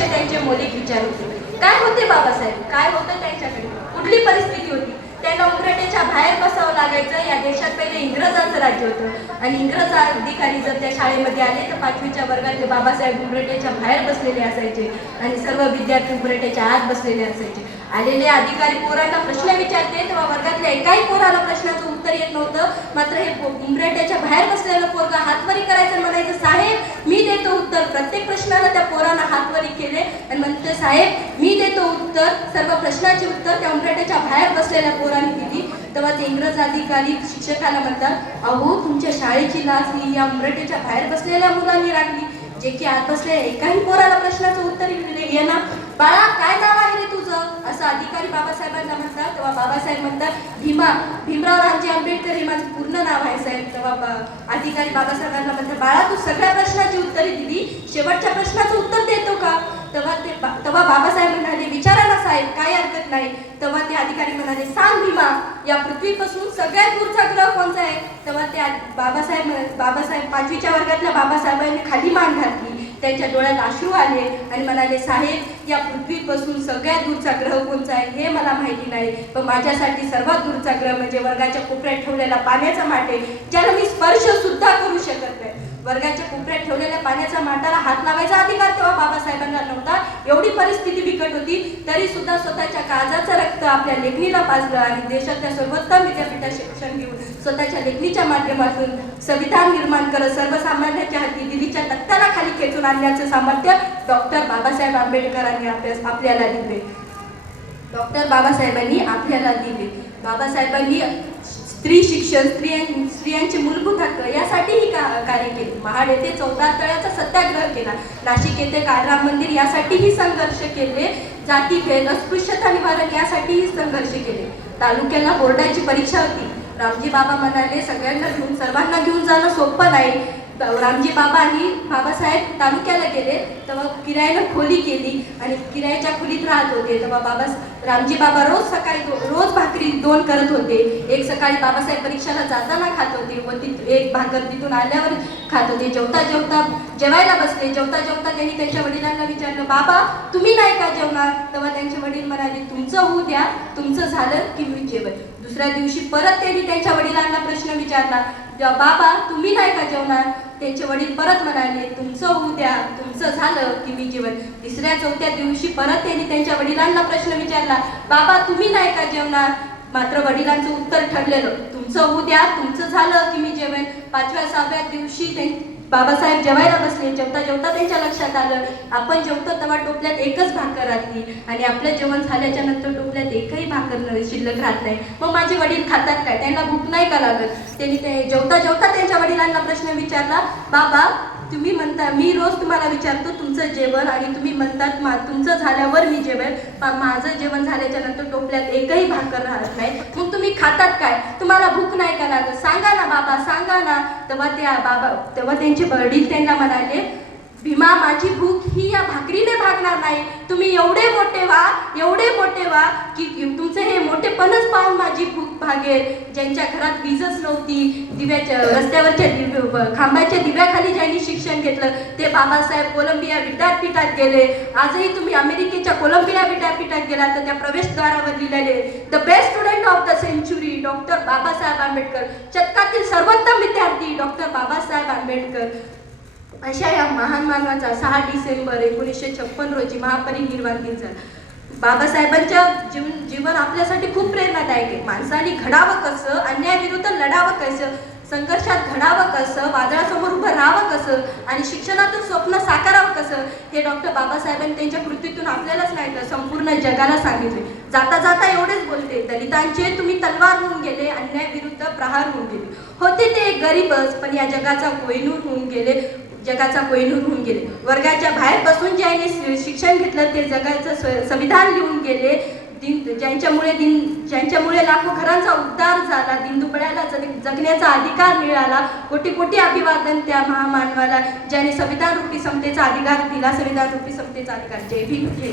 असे त्यांचे मौलिक विचार होते. काय होते बाबासाहेब, काय होतं त्यांच्याकडे, कुठली परिस्थिती होती? त्यांना उंबरठ्याच्या बाहेर बसावं लागायचं. या देशात पहिले इंग्रजांचं राज्य होतं आणि इंग्रज अधिकारी जर त्या शाळेमध्ये आले तर 5वीच्या वर्गात बाबासाहेब उंबरठ्याच्या बाहेर बसलेले असायचे आणि सर्व विद्यार्थी उंबरठ्याच्या आत बसलेले असायचे. आलेले अधिकारी पोरांना प्रश्न विचारते तेव्हा वर्गातल्या एकाही पोराला प्रश्नाचं उत्तर येत नव्हतं. मात्र हे उंबरठ्याच्या बाहेर बसलेलं पोरगा हातवरी करायचं, म्हणायचं साहेब मी देतो उत्तर. प्रत्येक प्रश्नाला त्या पोरानं हातवरी केले आणि म्हणते साहेब मी देतो उत्तर. सर्व प्रश्नाचे उत्तर त्या उंबरठ्याच्या बाहेर बसलेल्या पोरांनी दिली. तेव्हा ते इंग्रज अधिकारी शिक्षकाला म्हणतात, अहो तुमच्या शाळेची लाज ही या उंबरठ्याच्या बाहेर बसलेल्या मुलांनी राखली, जे की आत बसलेल्या एकाही पोराला प्रश्नाचं उत्तर येणार. बाळा काय नाव आहे रे तुझं, असं अधिकारी बाबासाहेबांना म्हणतात. तेव्हा बाबासाहेब म्हणतात भीमराव रामजी आंबेडकर हे माझं पूर्ण नाव आहे साहेब. तेव्हा अधिकारी बाबासाहेबांना म्हणतात, बाळा तू सगळ्या प्रश्नाची उत्तरे दिली, शेवटच्या प्रश्नाचं उत्तर देतो का? तेव्हा बाबासाहेब म्हणाले, विचारा ना साहेब, काय हरकत नाही. तेव्हा ते अधिकारी म्हणाले, सांग भीमा, या पृथ्वीपासून सगळ्यात दूरचा ग्रह कोणता आहे? तेव्हा ते बाबासाहेब 5वीच्या वर्गातल्या बाबासाहेबांनी खाली मान घातली, त्यांच्या डोळ्यात अश्रू आले आणि म्हणाले, साहेब या पृथ्वीपासून सगळ्यात दूरचा ग्रह कोणता आहे हे मला माहिती नाही, पण माझ्यासाठी सर्वात दूरचा ग्रह म्हणजे वर्गाच्या कोपऱ्यात ठेवलेला पाण्याचा माठ आहे, ज्याला मी स्पर्श सुद्धा करू शकत नाही. वर्गाच्या कोपऱ्यात ठेवलेल्या पाण्याच्या माठाला हात लावायचा अधिकार तेव्हा बाबासाहेबांना नव्हता. एवढी परिस्थिती बिकट होती, तरी सुद्धा स्वतःच्या काळजाचं रक्त आपल्या लेखणीला पाजलं आणि देशातल्या सर्वोत्तम विद्यापीठात शिक्षण घेऊन स्वतःच्या लेखणीच्या माध्यमातून संविधान निर्माण करत सर्वसामान्यांच्या हाती दिल्लीच्या तख्ताला खाली खेचून आणण्याचं सामर्थ्य डॉक्टर बाबासाहेब आंबेडकरांनी आपल्याला दिले. डॉक्टर बाबासाहेबांनी आपल्याला दिले. बाबासाहेबांनी स्त्री शिक्षण, स्त्रियांचे मूलभूत हक्क यासाठीही कार्य केले. महाड येथे 14 तळ्याचा सत्याग्रह केला. नाशिक येथे काळराम मंदिर यासाठीही संघर्ष केले. जातीभेद, अस्पृश्यता निवारण यासाठीही संघर्ष केले. तालुक्याला बोर्डाची परीक्षा होती. रामजी बाबा म्हणाले, सर्वांना घेऊन जाणं सोपं नाही. रामजी बाबा आणि बाबासाहेब तालुक्याला गेले तेव्हा किरायानं खोली केली आणि किरायाच्या खोलीत राहत होते. तेव्हा रामजी बाबा रोज भाकरी 2 करत होते. एक सकाळी बाबासाहेब परीक्षेला जाताना खात होते व एक भाकर तिथून आल्यावर खात होते. जेवायला बसले. जेवता त्यांनी त्यांच्या वडिलांना विचारलं, बाबा तुम्ही नाही का जेवणार? तेव्हा त्यांचे वडील म्हणाले, तुमचं होऊ द्या, तुमचं झालं की मी जेवण. दुसऱ्या दिवशी परत त्यांनी त्यांच्या वडिलांना प्रश्न विचारला, बाबा तुम्ही नाही का जेवणार? त्यांचे वडील परत म्हणाले, तुमचं होऊ द्या, तुमचं झालं की मी जेवण. तिसऱ्या चौथ्या दिवशी परत त्यांनी त्यांच्या वडिलांना प्रश्न विचारला, बाबा तुम्ही नाही का जेवणार? मात्र वडिलांचं उत्तर ठरलेलं, तुमचं होऊ द्या, तुमचं झालं की मी जेवण. 5व्या-6व्या दिवशी बाबासाहेब जेवायला बसले. जेवता त्यांच्या लक्षात आलं, आपण जेवतो तेव्हा टोपल्यात एकच भाकर राहते आणि आपलं जेवण झाल्याच्या नंतर टोपल्यात एकही भाकर शिल्लक राहत नाही. मग माझे वडील खातात काय? त्यांना भूक नाही का लागत? त्यांनी जेवता त्यांच्या वडिलांना प्रश्न विचारला, बाबा तुम्ही म्हणता, मी रोज तुम्हाला विचारतो तुमचं जेवण आणि तुम्ही म्हणतात तुमचं झाल्यावर मी जेवण, माझं जेवण झाल्याच्या नंतर टोपल्यात एकही भाकर राहत नाही, मग तुम्ही खातात काय? तुम्हाला भूक नाही का लागत? सांगा ना बाबा, सांगा ना. तेव्हा त्यांचे वडील त्यांना म्हणाले, भीमा माझी भूक ही या भाकरीने भागणार नाही. तुम्ही एवढे मोठे व्हा की तुमचे हे मोठेपणच पाहून माझी भूक भागेल. ज्यांच्या घरात वीजच नव्हती, रस्त्यावरच्या खांबाच्या दिव्याखाली ज्यांनी शिक्षण घेतलं ते बाबासाहेब कोलंबिया विद्यापीठात गेले. आजही तुम्ही अमेरिकेच्या कोलंबिया विद्यापीठात गेला तर त्या प्रवेशद्वारावर लिहिलेले, the best student of the century doctor Babasaheb Ambedkar, शतकातील सर्वोत्तम विद्यार्थी डॉक्टर बाबासाहेब आंबेडकर. अशा या महान मानवाचा 6 डिसेंबर 1956 रोजी महापरिनिर्वाण दिन झाला. बाबासाहेबांच्या जीवन आपल्यासाठी खूप प्रेरणादायक आहे. माणसाने घडावं कसं, अन्यायाविरुद्ध लढावं कसं, संघर्षात घडावं कसं, वादळासमोर उभं राहावं कसं आणि शिक्षणातून स्वप्न साकारावं कसं, हे डॉक्टर बाबासाहेबांनी त्यांच्या कृतीतून आपल्यालाच नाही तर संपूर्ण जगाला सांगितले. जाता एवढेच बोलते, दलितांचे तुम्ही तलवार होऊन गेले, अन्यायाविरुद्ध प्रहार होऊन गेले. होते ते एक गरीबच, पण या जगाचा कोहिनूर होऊन गेले. वर्गाच्या बाहेर बसून ज्यांनी शिक्षण घेतलं ते जगाचं संविधान लिहून गेले. ज्यांच्यामुळे लाखो घरांचा उद्धार झाला, दीनदुबळ्याला जगण्याचा अधिकार मिळाला. कोटी अभिवादन त्या महामानवाला ज्याने संविधान रूपी समतेचा अधिकार दिला. संविधान रूपी समतेचा अधिकार. जय भीम, जय